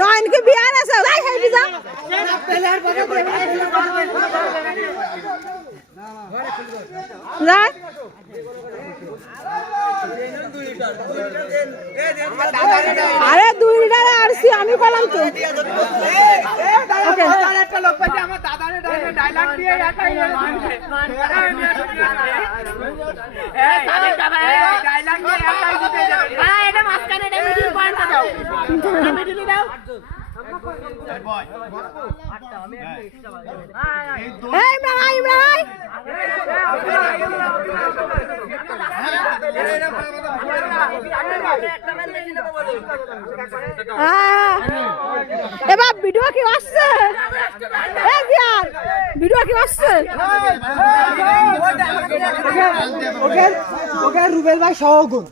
নয়নকে বিয়ার আছে ভাই হেই যা আরে 2 লিটার আরছি আমি বললাম তো একটা লোক পাইছে আমার দাদারে ডায়লগ দিয়ে একাই ডায়লগ দিয়ে একাই দিতে যাবে ভাই এটা মাসখানে এটা মিডল পয়েন্ট দাও মিডল দাও এই ভাই ভাই এবার ভিডিও কি আসছে ভিডিও কি আসছে ওকে রুবেল ভাই সহগুণ